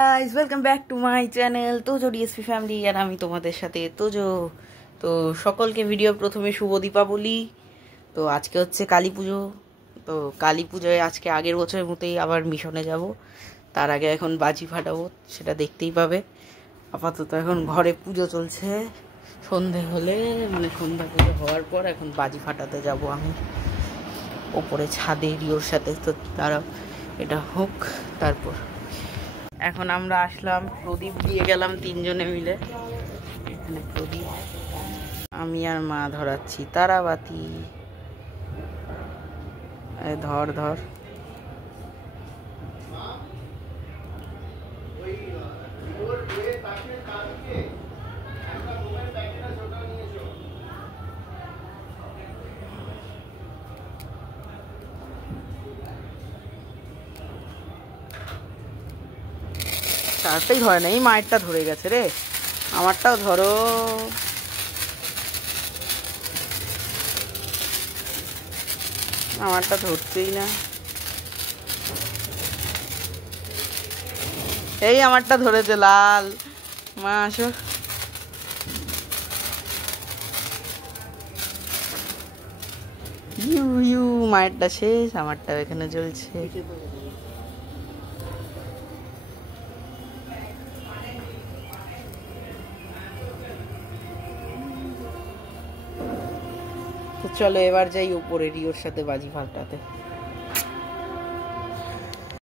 Guys welcome back to my channel Tojo DSP family. আর আমি তোমাদের সাথে তোজো। তো সকলকে ভিডিও প্রথমে শুভ দীপাবলি। তো আজকে হচ্ছে কালী পুজো। তো কালী পুজোয় আজকে আগের বছরের মতোই আবার মিশনে যাব। তার আগে এখন বাজি ফাটাবো, সেটা দেখতেই পাবে। আপাতত এখন ঘরে পুজো চলছে। সন্ধে হলে মানে সন্ধ্যা পুজো হওয়ার পর এখন বাজি ফাটাতে যাব আমি ওপরে ছাদে রিওর সাথে। তো তারা এটা হোক, তারপর এখন আমরা আসলাম, প্রদীপ দিয়ে গেলাম তিনজনে মিলে। এখানে প্রদীপ, আমি আর মা ধরাচ্ছি তারাবাতি। ধর ধর তারটাই ধরে না, এই মায়েরটা ধরে গেছে রে, আমারটাও ধরো। আমারটা ধরছেই না, এই আমারটা ধরেছে লাল। মা আসো। ইউ ইউ মায়েরটা শেষ, আমারটাও এখানে জ্বলছে। তো চলো এবার যাই উপরে রিওর সাথে বাজি ফাটাতে।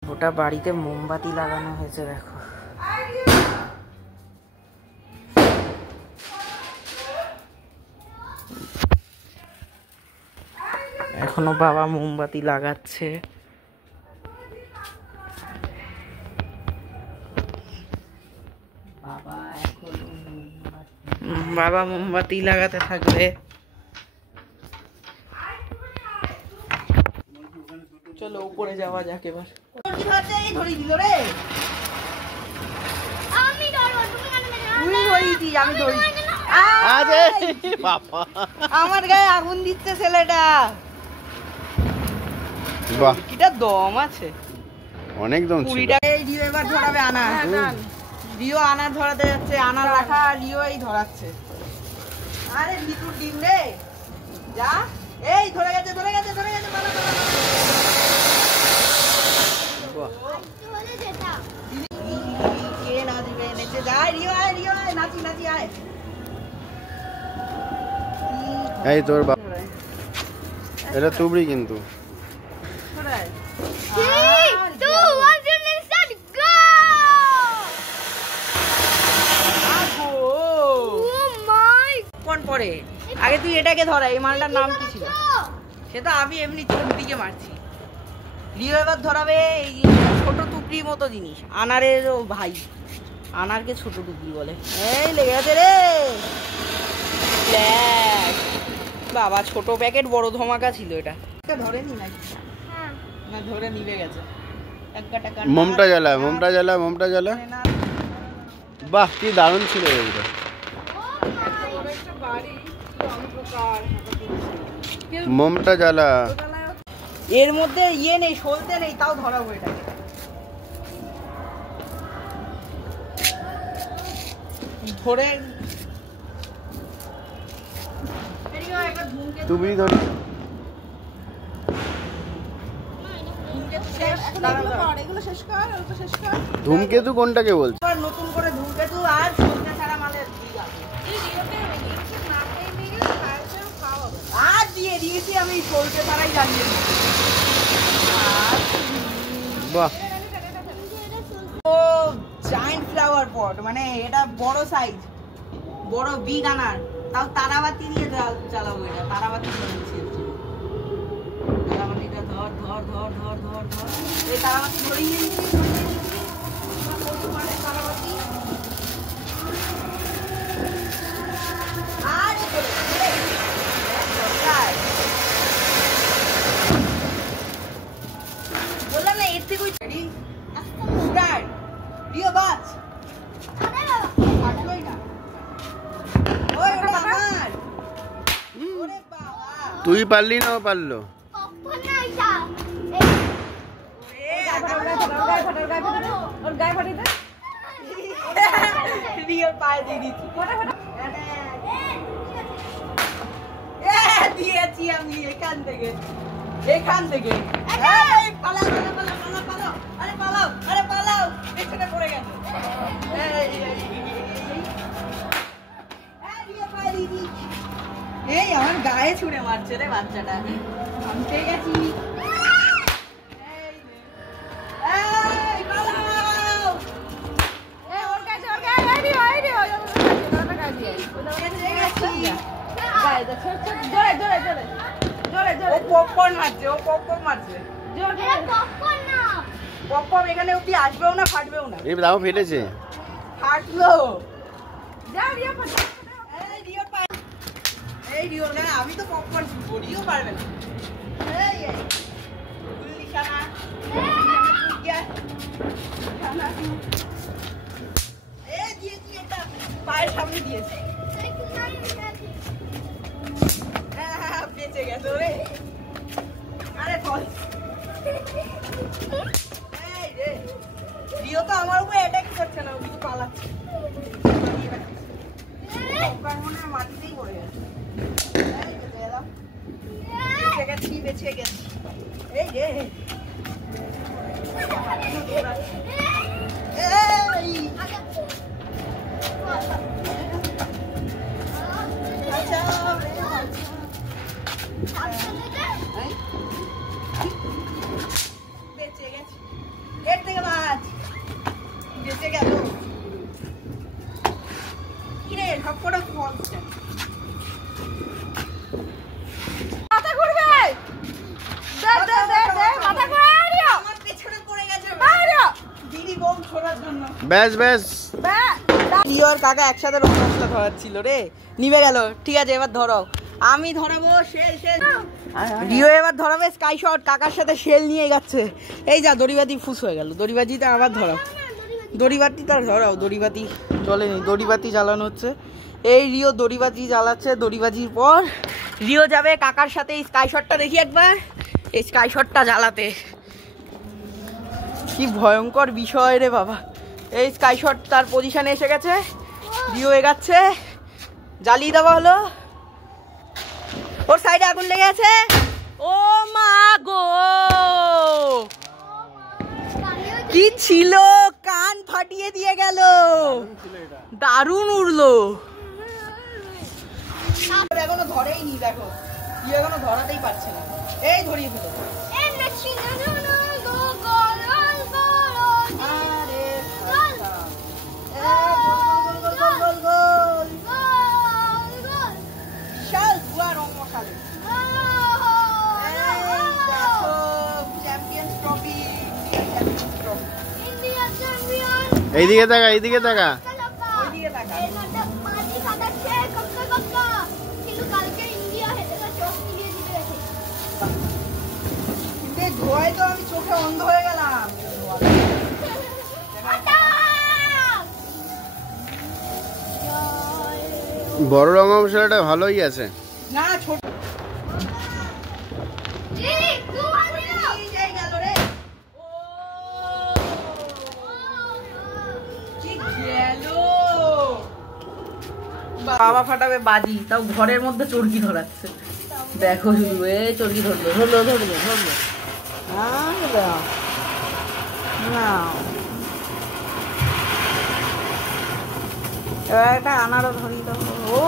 গোটা বাড়িতে মোমবাতি লাগানো হয়েছে দেখো। এখনো বাবা মোমবাতি লাগাচ্ছে। বাবা মোমবাতি লাগাতে থাকবে। চলো উপরে যাওয়া যাক এবার। আমার গায়ে আগুন দিচ্ছে ছেলেটা। কিটা দম আছে, অনেক দম। 20 টাকায় রিও এবার ধরাবে আনার। রিও আনার ধরাতে যাচ্ছে, আনার রাখা রিও এই ধরাচ্ছে। আরে ভিতর ডিম রে, যা। এই ধরে গেছে ধরে গেছে ধরে গেছে। কে নাচবে, নেচে যায়। রিও আয়, রিও আয়, নাচি নাচি আয়। এই তোর বাবা এটা তুবড়ি কিন্তু। কোন পরে আগে তুই এটাকে ধরা, এই মালটার নাম কি ছিল? সেটা আমি এমনি চোখ দিকে মারছি। রিও এবার ধরাবে এই ছোট টুকরির মতো জিনিস, আনারের ভাই। আনারকে ছোট টুকরি বলে। এই লেগে গেছে রে বাবা, ছোট প্যাকেট বড় ধমাকা ছিল এটা। ধরেনি নাকি? না ধরে নিভে গেছে। মোমটা জ্বালা, মোমটা জ্বালা, মোমটা জ্বালা। বাহ কি দারুণ ছিল এইটা। মোমটা জ্বালা। এর মধ্যে ইয়ে নেই, সলতে নেই, তাও ধরাবো এটা। ধরে তুবড়ি ধরে। ধূমকেতু কোনটাকে বলছো? নতুন করে ধূমকেতু আর সলতে ছাড়া মালের আর দিয়ে দিয়েছি আমি, সলতে ছাড়াই জ্বালিয়ে দিয়েছি। বাহ, ও জায়ান্ট ফ্লাওয়ার পট, মানে এটা বড় সাইজ, বড় বিগ আনার। তাও তারাবাতি দিয়ে জ্বালাবো এটা। তারাবাতি জ্বালিয়েছি। তারাবাতিটা ধর ধর ধর ধর ধর ধর। এই তারাবাতি ধরিয়ে নিয়েছি। তারাবাতি আর বললাম না এর থেকে রিও বাজ। তুই পারলি না ও পারলো? ওর গায়ে ফাটিয়ে দে। গায়ে দিয়ে দিচ্ছি। দিয়েছি আমি এখান থেকে। পালাও পেছনে পড়ে গেছে। এই আমার গায়ে ছুঁড়ে মারছে রে বাচ্চাটা। আমি পেয়ে গেছি। এখানে অব্দি আসবেও না, ফাটবেও না। ফেটেছে, ফাটলো। এই রিও না, আমি তো পপকর্ন ছুটবো, রিও পারবে না। পায়ের সামনে দিয়েছে, বেঁচে গেছে রে। আরে রিও তো আমার উপরে অ্যাটাক করছে না, ও কিছু পালাচ্ছে। মাটিতেই পড়ে গেছে। বেঁচে গেছি। এই রে বেঁচে গেছি। এর থেকে মাছ বেঁচে গেল। কি রে সব কটা ফলছে। কাকা একসাথে রং মশলা ধরাচ্ছিল রে, নিভে গেল। ঠিক আছে এবার ধরাও, আমি ধরাবো। রিও এবার ধরাবে স্কাই শট। কাকার সাথে শেল নিয়ে যাচ্ছে। এই যা দড়িবাতি ফুস হয়ে গেল। দড়িবাতিটা আবার ধরাও, দড়িবাতিটা ধরাও। দড়িবাতি জ্বলেনি, দড়িবাতি জ্বালানো হচ্ছে। এই রিও দড়িবাতি জ্বালাচ্ছে। দড়িবাতির পর রিও যাবে কাকার সাথে এই স্কাই শটটা দেখি একবার, এই স্কাই শটটা জ্বালাতে। কি ভয়ঙ্কর বিষয় রে বাবা। এই স্কাই শট তার পজিশনে এসে গেছে। রিও এগাচ্ছে, জ্বালিয়ে দেওয়া হলো। ওর সাইডে আগুন লেগে আছে। ও মা গো, কি ছিল, কান ফাটিয়ে দিয়ে গেল। দারুণ উড়লো। এখনো ধরেইনি, দেখো এখনো ধরাতেই পারছে না। এই ধরিয়ে ফেলো। এইদিকে তাকা, এইদিকে তাকা। ধোয়ায় তো আমি চোখে অন্ধ হয়ে গেলাম। বড় রঙ মশলাটা ভালোই আছে না, ছোট বাবা ফাটাবে বাজি, তাও ঘরের মধ্যে চরকি ধরাচ্ছে। দেখো শুধু এই চরকি ধরলো। এবার একটা আনারও ধরি তো। ও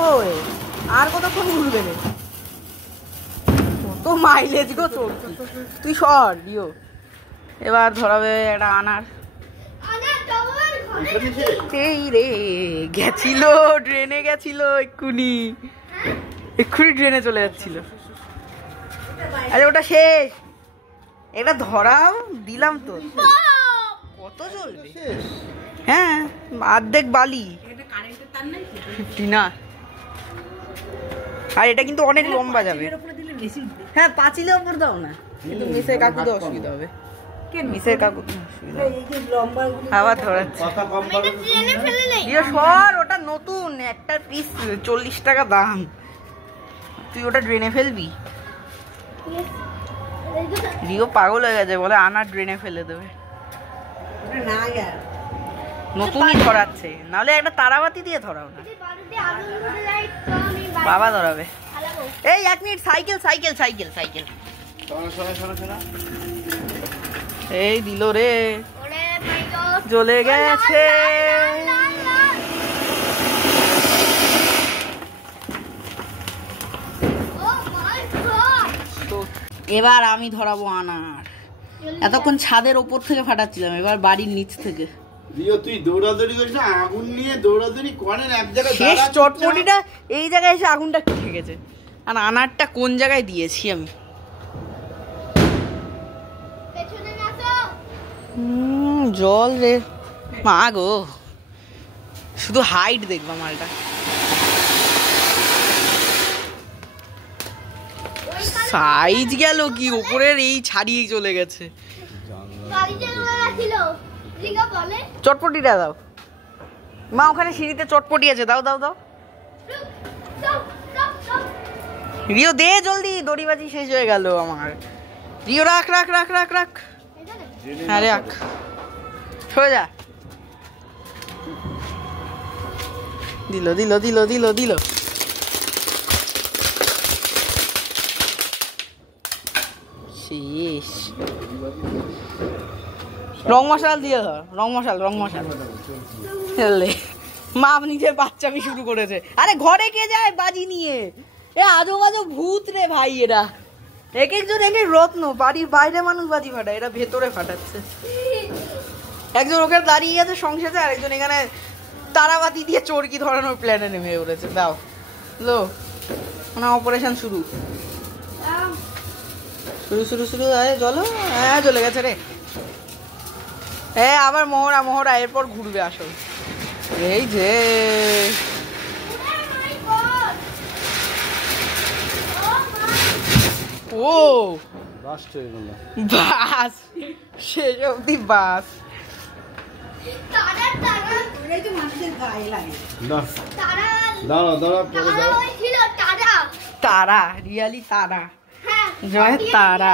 আর কতক্ষণ ঘুরবে রে, কত মাইলেজ গো চরকি। তুই সর দিও। এবার ধরাবে একটা আনার। এই রে গেছিল, ড্রেনে গেছিল এক্ষুনি ড্রেনে চলে যাচ্ছিল। আরে ওটা শেষ, এটা ধরাও দিলাম তো। কত চলবে? হ্যাঁ অর্ধেক বালি না। আর এটা কিন্তু অনেক লম্বা যাবে। হ্যাঁ পাঁচিলের ওপর দাও না, কিন্তু মিসের কাকু তো অসুবিধা হবে। মিসের কাকু আবার ধরাচ্ছে। ওটা নতুন একটা পিস 40 টাকা দাম। তুই ওটা ড্রেনে ফেলবি? রিও পাগল হয়ে গেছে, বলে আনা ড্রেনে ফেলে দেবে। নতুনই ধরাচ্ছে, নাহলে একটা তারাবাতি দিয়ে ধরাও না। বাবা ধরাবে। এই 1 minute, cycle cycle cycle cycle এই দিল রে, জ্বলে গেছে। এবার আমি ধরাবো আনার। এতক্ষণ ছাদের ওপর থেকে ফাটাচ্ছিলাম, এবার বাড়ির নিচ থেকে। তুই দৌড়াদৌড়ি করিস না, আগুন নিয়ে দৌড়াদৌড়ি করেন এক জায়গায়। শেষ চটপটিটা এই জায়গায় এসে আগুনটা ঠিক গেছে। আর আনারটা কোন জায়গায় দিয়েছি আমি? জল রে মা গো, শুধু হাইট দেখবা মালটা। সাইজ গেল কি, উপরের এই ছাড়িয়ে চলে গেছে। চটপটিটা দাও মা, ওখানে সিঁড়িতে চটপটি আছে, দাও দাও দাও। রিও দে জলদি, দড়িবাজি শেষ হয়ে গেল আমার। রিও রাখ রাখ রাখ রাখ রাখ, হ্যাঁ রাখ, সরে যা। দিল দিল দিল দিল দিল। শেষ। রং মশাল দিয়ে ধর, রং মশাল রং মশাল। মা নিজের বাচ্চামি শুরু করেছে। আরে ঘরে কে যায় বাজি নিয়ে? এ আজো বাজো ভূত রে ভাই এরা। এক একজন এক এক রত্ন। বাড়ির বাইরে মানুষ বাজি ফাটায়, এরা ভেতরে ফাটাচ্ছে। একজন ওখানে দাঁড়িয়ে আছে সংসারে, আর একজন এখানে তারাবাতি দিয়ে চরকি ধরানোর প্ল্যানে নেমে পড়েছে। দাও লো, মানে অপারেশন শুরু শুরু শুরু শুরু। আরে চলো, হ্যাঁ চলে গেছে রে। হ্যাঁ আবার মোহরা মোহরা, এরপর ঘুরবে আসল। এই যে ও বাস শেষ অব্দি বাস। তারা রিয়ালি তারা, জয় তারা।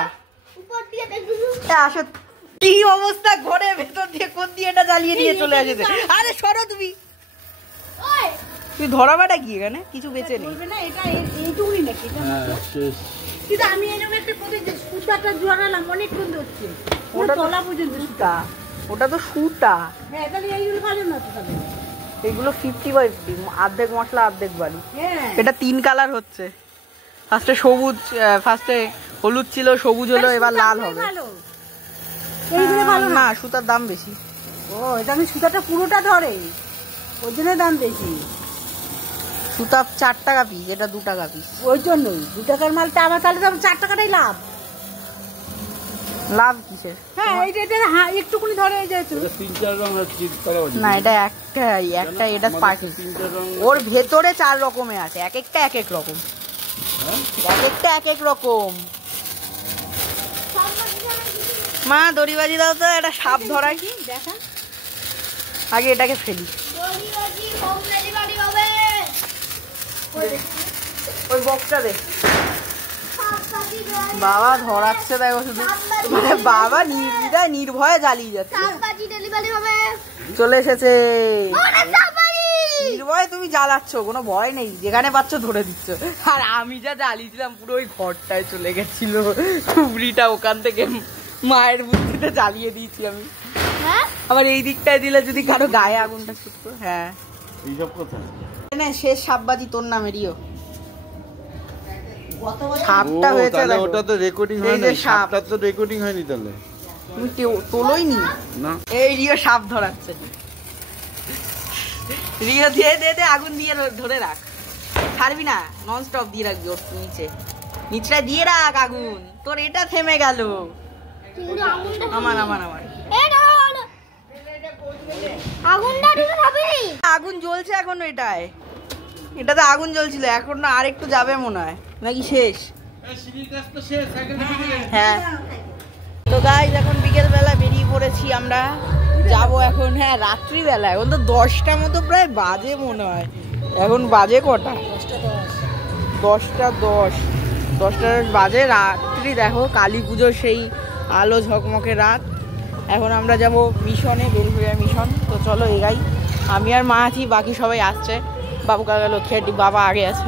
আসো, কি অবস্থা ঘরে ভেতর দিয়ে কোন দিয়ে এটা জ্বালিয়ে নিয়ে চলে আসে। আরে সরো তুমি, তুই ধরাবাটা কি এখানে কিছু বেঁচে নেই। আমি এরকম একটা সুতাটা জড়ালাম, অনেকক্ষণ ধরছে। ওটা তলা পর্যন্ত সুতা, ওটা তো সুতা। হ্যাঁ তাহলে এইগুলো ভালো না তো। তাহলে এগুলো 50/50, অর্ধেক মশলা অর্ধেক বাড়ি। এটা 3 কালার হচ্ছে। ফার্স্টে সবুজ, ফার্স্টে হলুদ ছিল, সবুজ হলো, এবার লাল হবে। এইগুলো ভালো না, সুতার দাম বেশি। ও এটা আমি সুতাটা পুরোটা ধরে, ওই জন্য দাম বেশি। সুতা 4 টাকা পিস, এটা 2 টাকা পিস। ওই জন্যই 2 টাকার মালটা আমার, তাহলে তো 4 টাকাটাই লাভ। লাভ কিসের? হ্যাঁ এইটা একটুকুনি ধরে যেহেতু 3-4 রং না, এটা একটা এটা পার্টি। ওর ভেতরে 4 রকমের আছে, এক একটা এক এক রকম, এক একটা এক এক রকম। মা দড়িবাজি দাও তো, একটা সাপ ধরাই কি দেখা। আগে এটাকে ফেলি, ওই বক্সটা দে। বাবা ধরাচ্ছে দেখো শুধু, মানে বাবা নির্বিধায় নির্ভয়ে জ্বালিয়ে যাচ্ছে। চলে এসেছে নির্ভয়ে, তুমি জ্বালাচ্ছ, কোনো ভয় নেই, যেখানে পাচ্ছ ধরে দিচ্ছ। আর আমি যা জ্বালিয়েছিলাম পুরো ওই ঘরটায় চলে গেছিল, টুবড়িটা ওখান থেকে মায়ের বুদ্ধিতে জ্বালিয়ে দিয়েছি আমি। আবার এই দিকটায় দিলে যদি কারো গায়ে আগুনটা ছুটতো। হ্যাঁ এইসব কথা না, শেষ সাপবাজি তোর নামে রিও। সাপটা হয়েছে, ওটা তো রেকর্ডিং হয়নি। সাপটা তো রেকর্ডিং হয়নি, তাহলে তুমি তোলোই নি না। এই রিও সাপ ধরাচ্ছে। রিও দিয়ে দে দে, আগুন দিয়ে ধরে রাখ, ছাড়বি না, নন স্টপ দিয়ে রাখবি ওর নিচে, নিচটা দিয়ে রাখ আগুন। তোর এটা থেমে গেল। আমার আমার আমার আগুন জ্বলছে এখনো, এটাতে আগুন জ্বলছিল, এখন না আর একটু যাবে মনে হয়, নাকি শেষ? হ্যাঁ তো গাইস, এখন বিকেল বেলা বেরিয়ে পড়েছি আমরা, যাব এখন। হ্যাঁ রাত্রিবেলা, এখন তো 10টা মতো প্রায় বাজে মনে হয়। এখন বাজে কটা? 10টা বাজে। রাত্রি দেখো, কালী পুজোর সেই আলো ঝকমকে রাত। এখন আমরা যাব মিশনে, বেলঘরিয়া মিশন। তো চলো এগাই, আমি আর মা আছি, বাকি সবাই আসছে। বাবু কাকা লক্ষ্মী বাবা আগে আছে।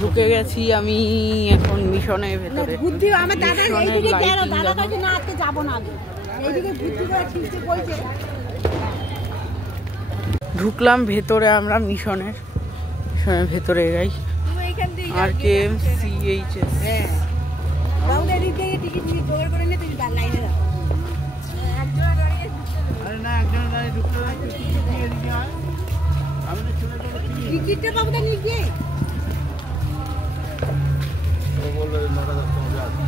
ঢুকে গেছি আমি এখন মিশনের ভেতরে। বুদ্ধি আমার দাদা এইদিকে গেল, দাদা কাছে না আজকে যাব না, আমি এইদিকে বুদ্ধি করে ঠিকই কইছে। ঢুকলাম ভেতরে আমরা মিশনের ভেতরে যাই। আর K M C H S. হ্যাঁ বাবু এদিকে টিকিট জোগাড় করে নে, তুমি লাইনে দাও। আরে না, একজন গাড়ি ঢুকতে হয়, টিকিট দিয়ে এদিকে আয়। আমি তো চলে যাব। টিকিটটা বাবুটা নিয়ে গিয়ে ও বলবে 9:10 বাজে আসবে।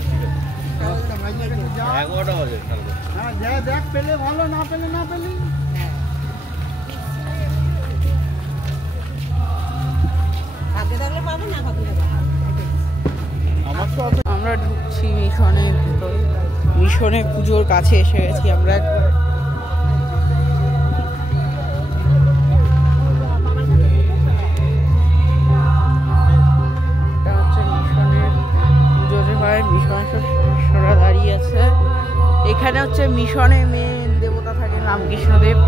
ঠিক আছে 11টা বাজে কালকে। হ্যাঁ যা দেখ, পেলে ভালো, না পেলে না পেলি। ভাগ্যে থাকলে পাবো, না ভাগ্যে থাকলে আমার তো আমরা ঢুকছি মিশনের ভেতরে। মিশনে পুজোর কাছে এসে গেছি আমরা একবার। এটা হচ্ছে মিশনের পুজো যে হয়, মিশনের সব সরা দাঁড়িয়ে আছে। এখানে হচ্ছে মিশনে মেন দেবতা থাকে রামকৃষ্ণদেব।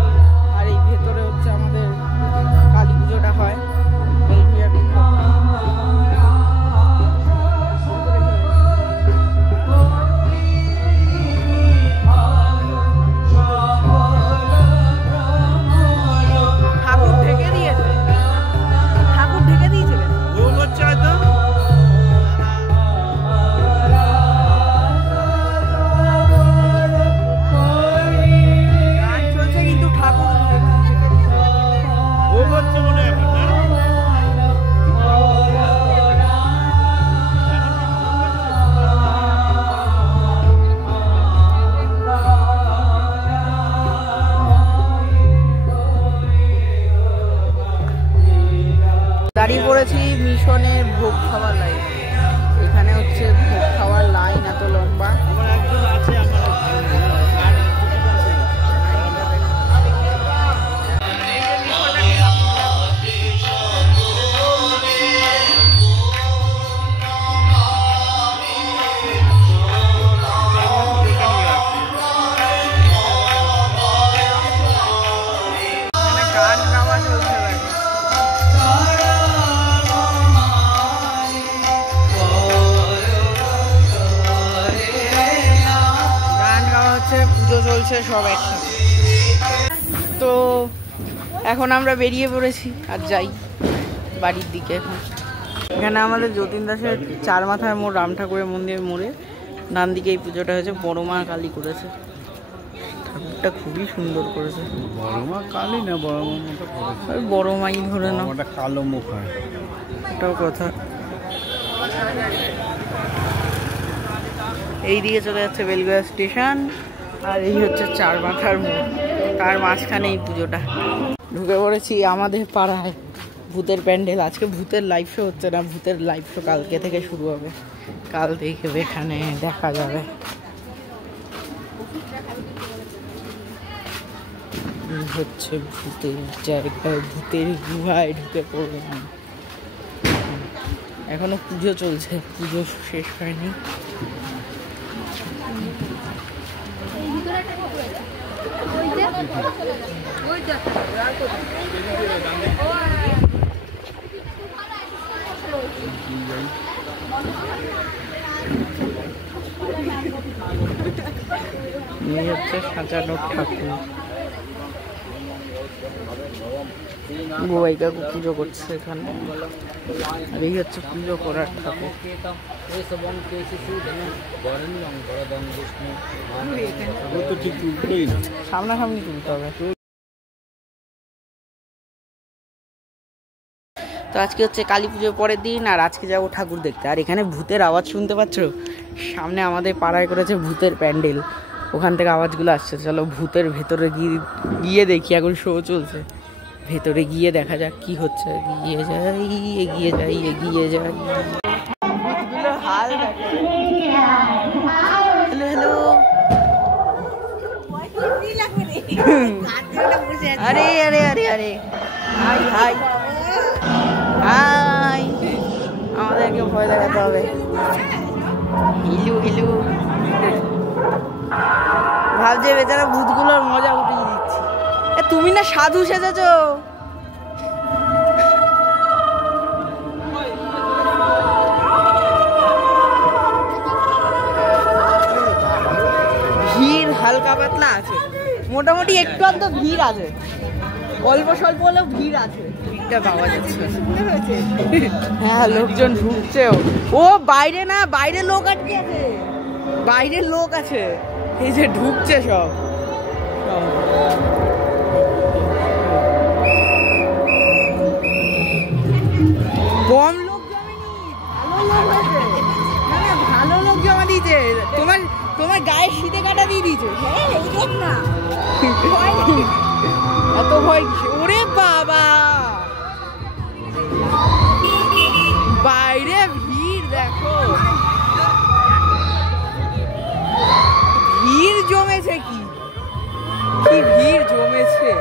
আর এই ভেতরে হচ্ছে আমাদের কালী পুজোটা হয়। দাঁড়িয়ে পড়েছি মিশনের ভোগ খাওয়ার লাইন। এখানে হচ্ছে ভোগ খাওয়ার লাইন এত লম্বা। একজন আছে আমার গান গাওয়া চলছে। পুজো চলছে সব একসাথে। তো এখন আমরা বেরিয়ে পড়েছি আর যাই বাড়ির দিকে। এখন এখানে আমাদের যতীন দাসের 4 মাথার মোড় রাম ঠাকুরের মন্দিরের মোড়ে ডান দিকে এই পুজোটা হয়েছে। বড় মা কালী করেছে, ঠাকুরটা খুবই সুন্দর করেছে। বড় মা কালী না, বড় মার মতো করেছে। ওই বড় মাই ধরে না, ওটা কালো মুখ হয়, ওটাও কথা। এই দিকে চলে যাচ্ছে বেলগোয়া স্টেশন, আর এই হচ্ছে 4 মাথার মোড়, তার মাঝখানে এই পুজোটা। ঢুকে পড়েছি আমাদের পাড়ায় ভূতের প্যান্ডেল। আজকে ভূতের লাইভ শো হচ্ছে না, ভূতের লাইভ শো কালকে থেকে শুরু হবে, কাল থেকে এখানে দেখা যাবে। হচ্ছে ভূতের জায়গায়, ভূতের গুহায় ঢুকে পড়লাম। এখনো পুজো চলছে, পুজো শেষ হয়নি। এই হচ্ছে সাজানো ঠাকুর, বুবাই কাকু পুজো করছে এখানে। আর এই হচ্ছে পুজো করার ঠাকুর। সামনাসামনি তুলতে হবে। তো আজকে হচ্ছে কালী পুজোর পরের দিন, আর আজকে যাবো ঠাকুর দেখতে। আর এখানে ভূতের আওয়াজ শুনতে পাচ্ছ, সামনে আমাদের পাড়ায় করেছে ভূতের প্যান্ডেল, ওখান থেকে আওয়াজগুলো আসছে। চলো ভূতের ভেতরে গিয়ে দেখি, এখন শো চলছে, ভেতরে গিয়ে দেখা যাক কি হচ্ছে। এগিয়ে যাই এগিয়ে যাই এগিয়ে যাই। ভূতগুলোর হাল দেখো। হ্যালো হ্যালো, আরে আরে আরে আরে, হাই হাই হাই, আমাদেরকে ভয় দেখাতে হবে। হিলু হিলু, ভাবছে বেচারা ভূতগুলোর মজা উঠিয়ে দিচ্ছি। তুমি না সাধু সেজেছো? ভিড় হালকা পাতলা আছে, মোটামুটি একটু অন্ত ভিড় আছে, অল্প স্বল্প হলেও ভিড় আছে, ভিড়টা পাওয়া যাচ্ছে। হ্যাঁ লোকজন ঢুকছেও। ও বাইরে না, বাইরে লোক আটকে আছে, বাইরের লোক আছে, এই যে ঢুকছে সব। কম লোক ভালো লোক জমা দিয়েছে। তোমার গায়ে শীতে কাটা দিয়ে দিয়েছে। এত ভয়, ওরে বাবা বাইরে ভিড় দেখো, ভিড় জমেছে, কি ভিড় জমেছে।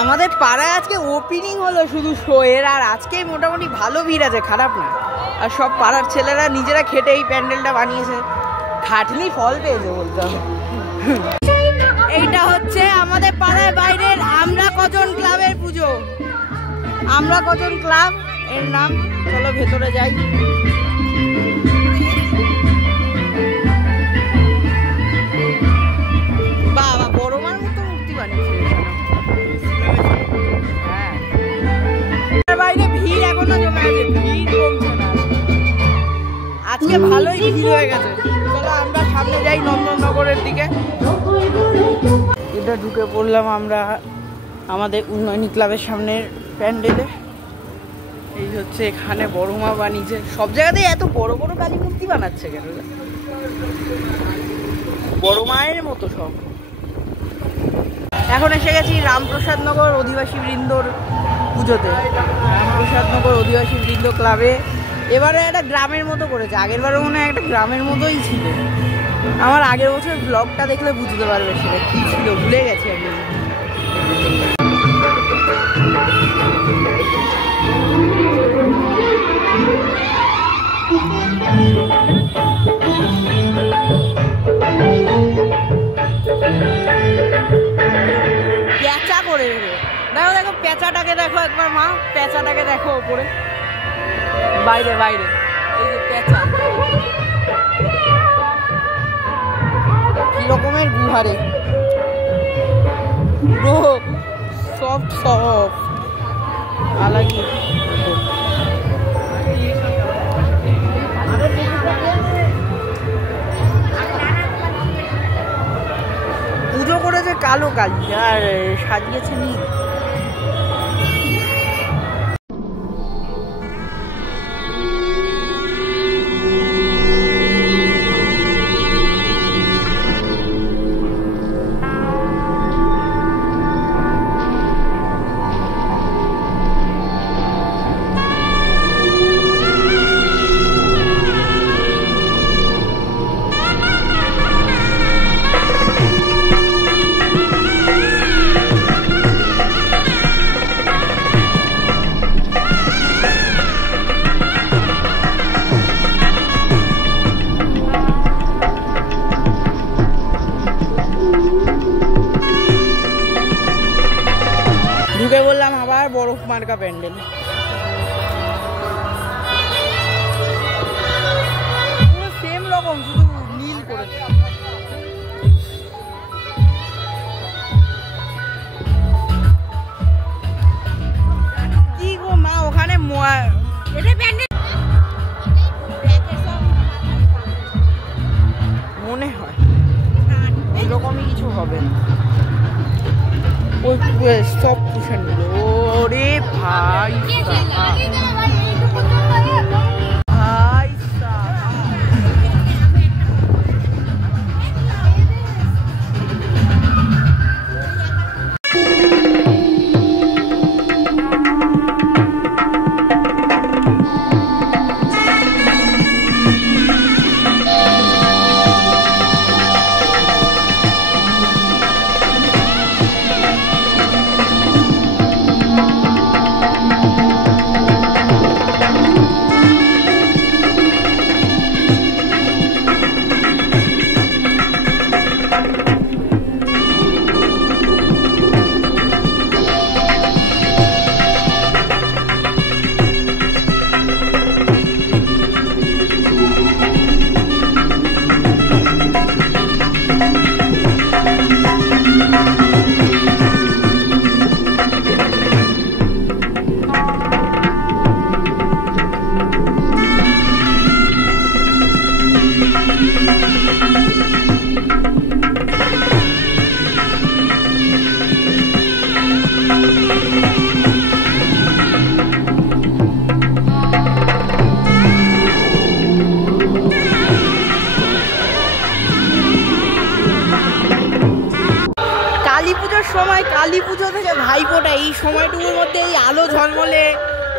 আমাদের পাড়ায় আজকে ওপেনিং হলো শুধু শো এর, আর আজকে মোটামুটি ভালো ভিড় আছে, খারাপ না। আর সব পাড়ার ছেলেরা নিজেরা খেটে এই প্যান্ডেলটা বানিয়েছে, খাটনি ফল পেয়েছে বলতে হবে। এইটা হচ্ছে আমাদের পাড়ার বাইরের আমরা কজন ক্লাবের পুজো। আমরা কজন ক্লাব এর নাম। চলো ভেতরে যাই। বাবা বড় মার মতো মূর্তি বানিয়েছে। হ্যাঁ বাইরে ভিড় এখনো জমে আছে, ভিড় কমছে না। আজকে ভালোই ভিড় হয়ে গেছে। চলো আমরা সামনে যাই নন্দননগরের দিকে। এটা ঢুকে পড়লাম আমরা আমাদের উন্নয়নী ক্লাবের সামনের প্যান্ডেলে। এই হচ্ছে এখানে বড় মা বানিয়েছে, সব জায়গাতেই এত বড় বড় কালী মূর্তি বানাচ্ছে কেন? বড় মায়ের মতো সব। এখন এসে গেছি রামপ্রসাদনগর অধিবাসী বৃন্দর পুজোতে, রামপ্রসাদনগর অধিবাসী বৃন্দ ক্লাবে। এবারে একটা গ্রামের মতো করেছে, আগের বারও মনে হয় একটা গ্রামের মতোই ছিল। আমার আগের বছর ব্লগটা দেখলে বুঝতে পারবে সেটা কি ছিল, ভুলে গেছি আমি। পেঁচা করে দেখো, দেখো পেঁচাটাকে দেখো একবার মা, পেঁচাটাকে দেখো ওপরে, বাইরে বাইরে এই যে পেঁচা, কি রকমের গুহারে পুরো সফট সফট আলাগি। পুজো করেছে কালো কালী আর সাজিয়েছে নীল। ঢুকে বললাম আবার বরফ মার্কা প্যান্ডেল। সেম রকম শুধু নীল করে। কি গো মা ওখানে মনে হয় এরকমই কিছু হবে। সব কুশন গুলো ওরে ভাই ভাই সময় কালী পুজো থেকে ভাইফোঁটা এই সময়টুকুর মধ্যে এই আলো ঝলমলে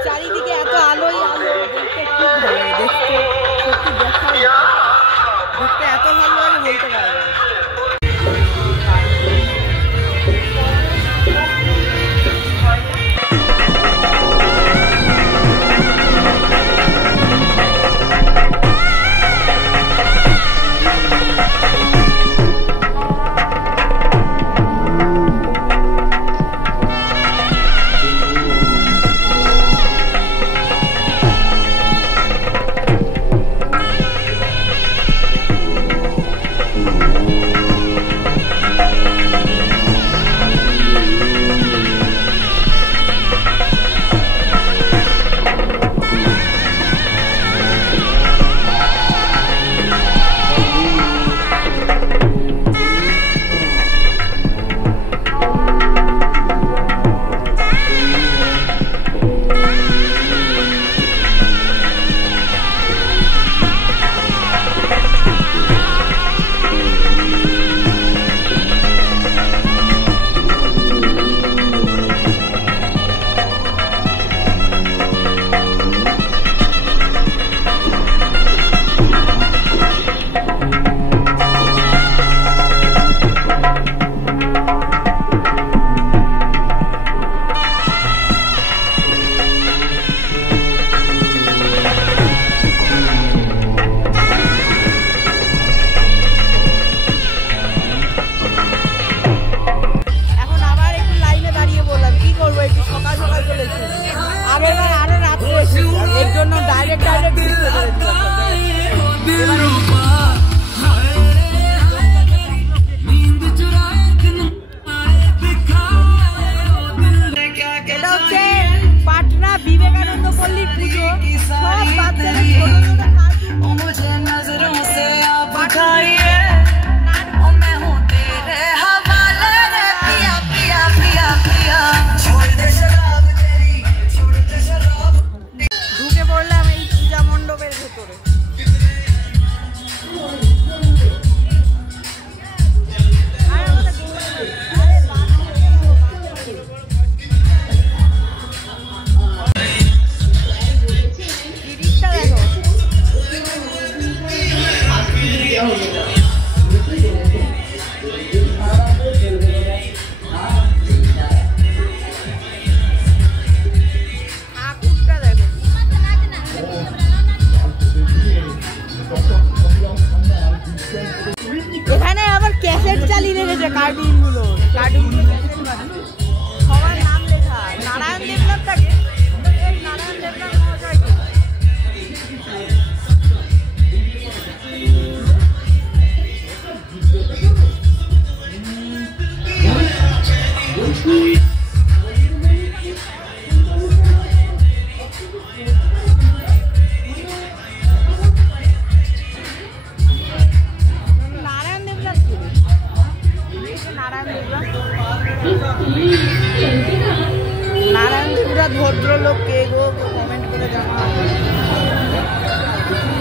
চারিদিকে এত আলোই আলো দেখতে খুব ভালো লাগে। দেখতে সত্যি দেখতে এত ভালো লাগে বলতে পারবো না। বিবেকানন্দ পল্লীর পুজো, সব বাচ্চাদের ছোট ছোট ঢুকে পড়লাম এই পূজা মণ্ডপের ভেতরে। এখানে আবার ক্যাসেট চালিয়ে রেখেছে কার্টুনগুলো, সবার নাম লেখা। নারায়ণ দেবনাথ থাকে, নারায়ণ দেবনাথ মহাশয়। নারায়ণপুরা ভদ্রলোক কে গো, কমেন্ট করে জানাও।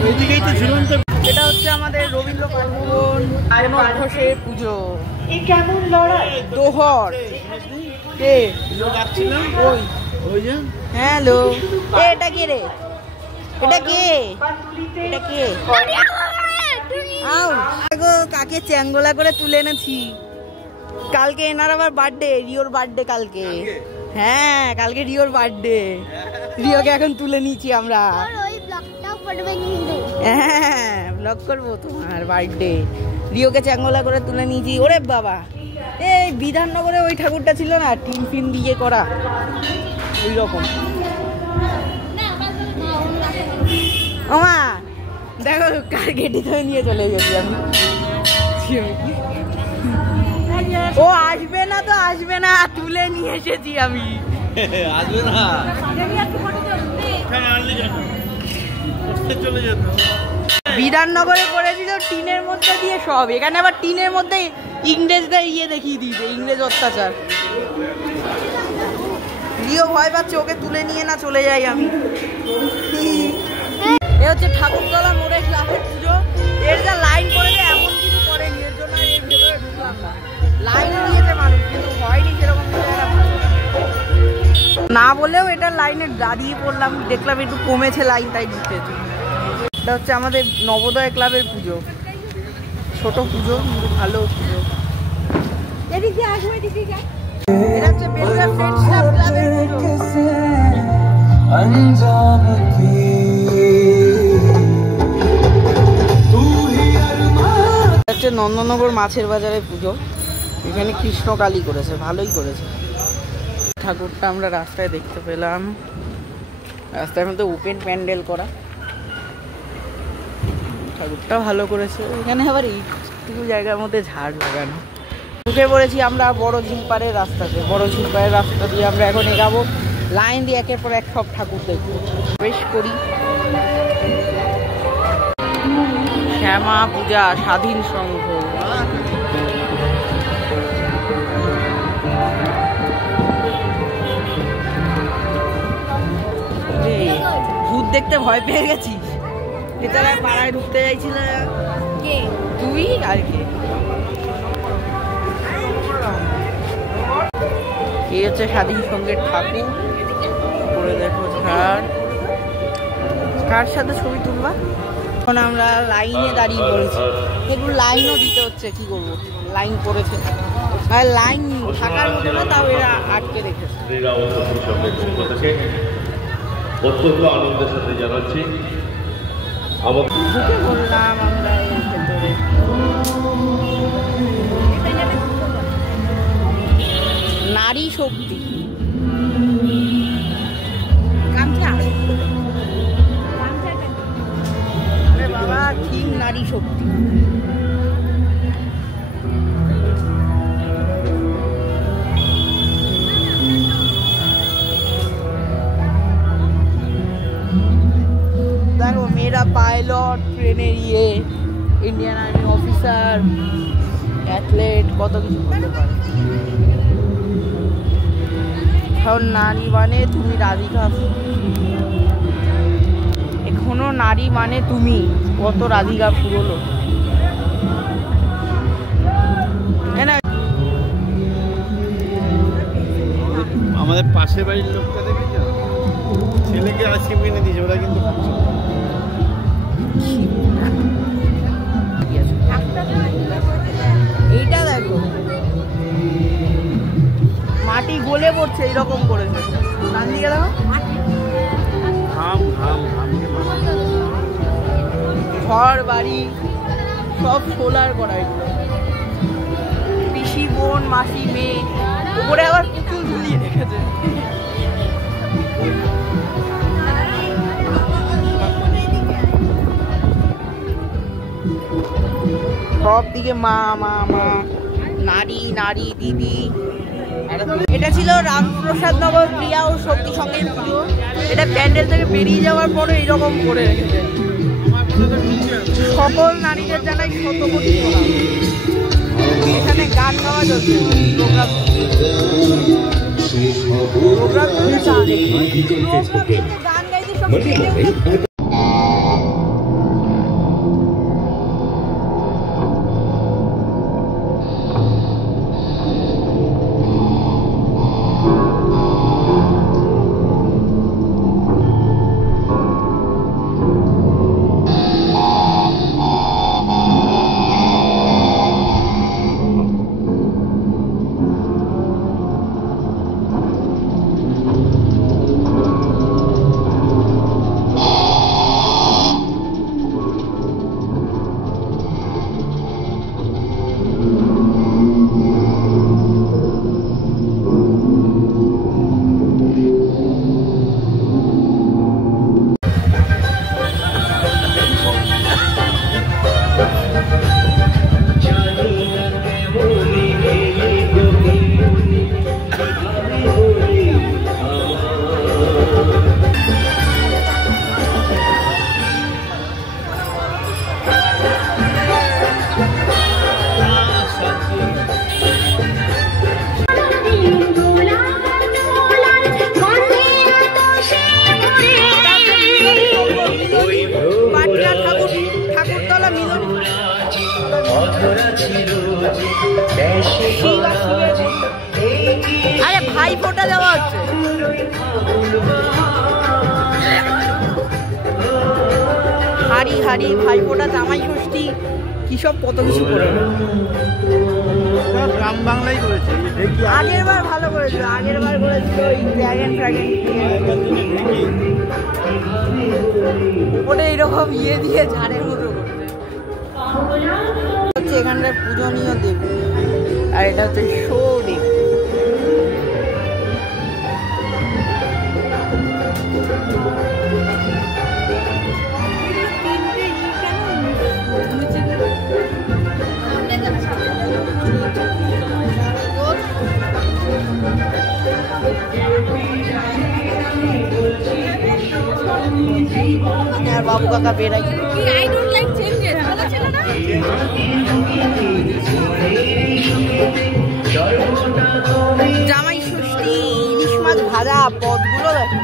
ওইদিকেই তো ঝুলন্ত। এটা হচ্ছে আমাদের রবীন্দ্র কালভবন ঘোষের পুজো। কেমন লড়াই দোহর কে ওই ওই যে হ্যালো, এটা কে রে? এটা কে? এটা কে? আও গো, কাকে চ্যাঙ্গোলা করে তুলে এনেছি। কালকে এনার আবার বার্থডে, রিওর বার্থডে কালকে। হ্যাঁ, কালকে রিওর বার্থডে। রিওকে এখন তুলে নিয়েছি আমরা। হ্যাঁ, ব্লগ করবো তোমার বার্থডে। রিওকে চ্যাঙ্গোলা করে তুলে নিয়েছি। ওরে বাবা, এই বিধাননগরে ওই ঠাকুরটা ছিল না, টিন ফিন দিয়ে করা, ওই রকম। ওমা দেখো, কার গেটি ধরে নিয়ে চলে গেছি আমি। ও আসবে না তো আসবে না, তুলে নিয়ে এসেছি আমি। আসবে না, চলে যেত। বিধাননগরে করেছিল টিনের মধ্যে দিয়ে সব, এখানে আবার টিনের মধ্যে ইংরেজদের ইয়ে দেখিয়ে দিয়েছে, ইংরেজ অত্যাচার। রিও ভয় পাচ্ছে, ওকে তুলে নিয়ে না চলে যাই আমি। এ হচ্ছে ঠাকুরতলা মোড়ে ক্লাবের পুজো। এর যা লাইন করেছে এমন কিছু করেনি, এর জন্য এর ভেতরে ঢুকলাম না। লাইন দিয়েছে মানুষ, কিন্তু হয়নি সেরকম না বলেও এটা লাইনে দাঁড়িয়ে পড়লাম, দেখলাম একটু কমেছে লাইন, তাই ঢুকতেছি। এটা হচ্ছে আমাদের নবোদয় ক্লাবের পুজো, ছোট পুজো কিন্তু ভালো পুজো। এটা হচ্ছে বেলুড়া ফ্রেন্ডস ক্লাব ক্লাবের পুজো। হচ্ছে নন্দনগর মাছের বাজারের পুজো। এখানে কৃষ্ণকালী করেছে, ভালোই করেছে। ঠাকুরটা আমরা রাস্তায় দেখতে পেলাম, রাস্তার মধ্যে ওপেন প্যান্ডেল করা। ঠাকুরটা ভালো করেছে। এখানে আবার এইটুকু জায়গার মধ্যে ঝাড় লাগানো। ঢুকে পড়েছি আমরা বড় ঝিলপাড়ের রাস্তাতে। বড় ঝিলপাড়ের রাস্তা দিয়ে আমরা এখন এগাবো, লাইন দিয়ে একের পর এক সব ঠাকুর দেখবো। বেশ করি শ্যামা পূজা, স্বাধীন সংঘ। ভূত দেখতে ভয় পেয়ে গেছিস? ভেতরে পাড়ায় ঢুকতে চাইছিল তুই আর কে? এই হচ্ছে স্বাধীন সংঘের ঠাকুর। করে দেখো ঝাড়, কার সাথে ছবি তুলবা? এখন আমরা লাইনে দাঁড়িয়ে পড়েছি, একটু লাইনও দিতে হচ্ছে, কি করবো, লাইন পড়েছে। আর লাইন থাকার মতো না, তাও এরা আটকে রেখেছে। অত্যন্ত আনন্দের সাথে জানাচ্ছি ঢুকে বললাম আমরা এর ভেতরে। নারী শক্তি, বাবা ঠিক নারী শক্তি। পাইলট, ট্রেনের ইন্ডিয়ান আর্মি অফিসার, অ্যাথলেট, কত কিছু হতে পারে। এখন নারী মানে তুমি রাধিকা, এখনো নারী মানে তুমি, কত রাধিকা ফুরলো। আমাদের পাশের বাড়ির লোকটা দেখেছো, ছেলেকে আইসক্রিম কিনে দিয়েছে, ওরা কিন্তু এইটা দেখো মাটি গলে পড়ছে, এইরকম করেছে। ডান দিকে দেখো, ঘাম ঘাম ঘাম ঘর বাড়ি সব সোলার করা, এগুলো পিসি, বোন, মাসি, মেয়ে, উপরে আবার পুতুল ঝুলিয়ে রেখেছে। সব দিকে মা মা মা, নারী নারী, দিদি। এটা ছিল রামপ্রসাদ নগর ক্রিয়া ও শক্তি সংঘের পুজো। এটা প্যান্ডেল থেকে বেরিয়ে যাওয়ার পরে এইরকম করে রেখেছে। সকল নারীদের জানাই শতকোটি প্রণাম। এখানে গান গাওয়া চলছে, প্রোগ্রাম গান গাইতে সব আরে ভাই ফোঁটা দেওয়া হচ্ছে। হাড়ি হাড়ি ভাই ফোঁটা, জামাই ষষ্ঠী, কি সব কত কিছু করে। গ্রাম বাংলাই করেছে। আগের বার ভালো করেছিল, আগের বার করেছিল ওই ড্রাগন ফ্রাগন, ওটা এইরকম দিয়ে ঝাড়ের মতো করছে। হচ্ছে এখানটায় পূজনীয় দেবী, আর এটা হচ্ছে শো দেবী। আর বাবু কাকা বেড়াই জামাই ষষ্ঠী, ইলিশ মাছ ভাজা, পদগুলো দেখো।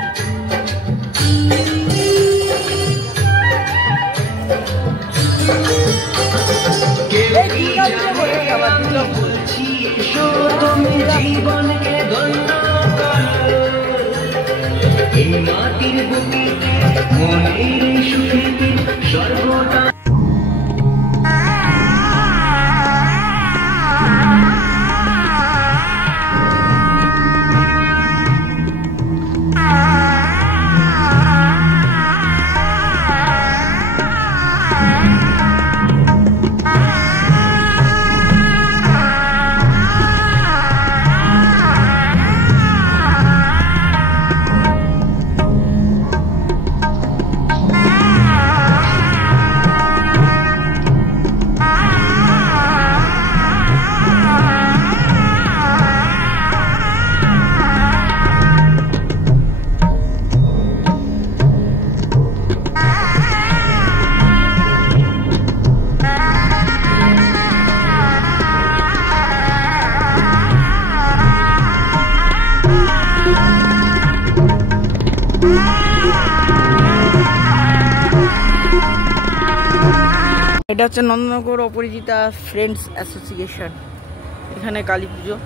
এটা হচ্ছে নন্দনগর অপরাজিতা ফ্রেন্ডস অ্যাসোসিয়েশন। এখানে কালী পুজো।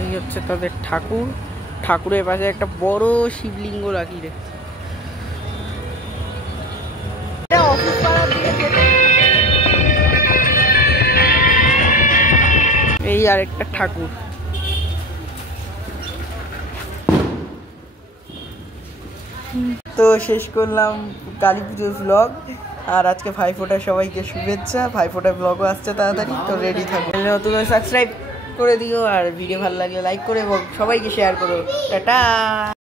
এই হচ্ছে তাদের ঠাকুর। ঠাকুরের পাশে একটা বড় শিবলিঙ্গ রাখি রে। এই আর একটা ঠাকুর। তো শেষ করলাম কালী পুজোর ব্লগ। আর আজকে ভাইফোঁটার সবাইকে শুভেচ্ছা। ভাইফোঁটার ব্লগও আসছে তাড়াতাড়ি, তো রেডি থাকো। তুমি সাবস্ক্রাইব করে দিও, আর ভিডিও ভালো লাগলে লাইক করে সবাইকে শেয়ার করো। টাটা।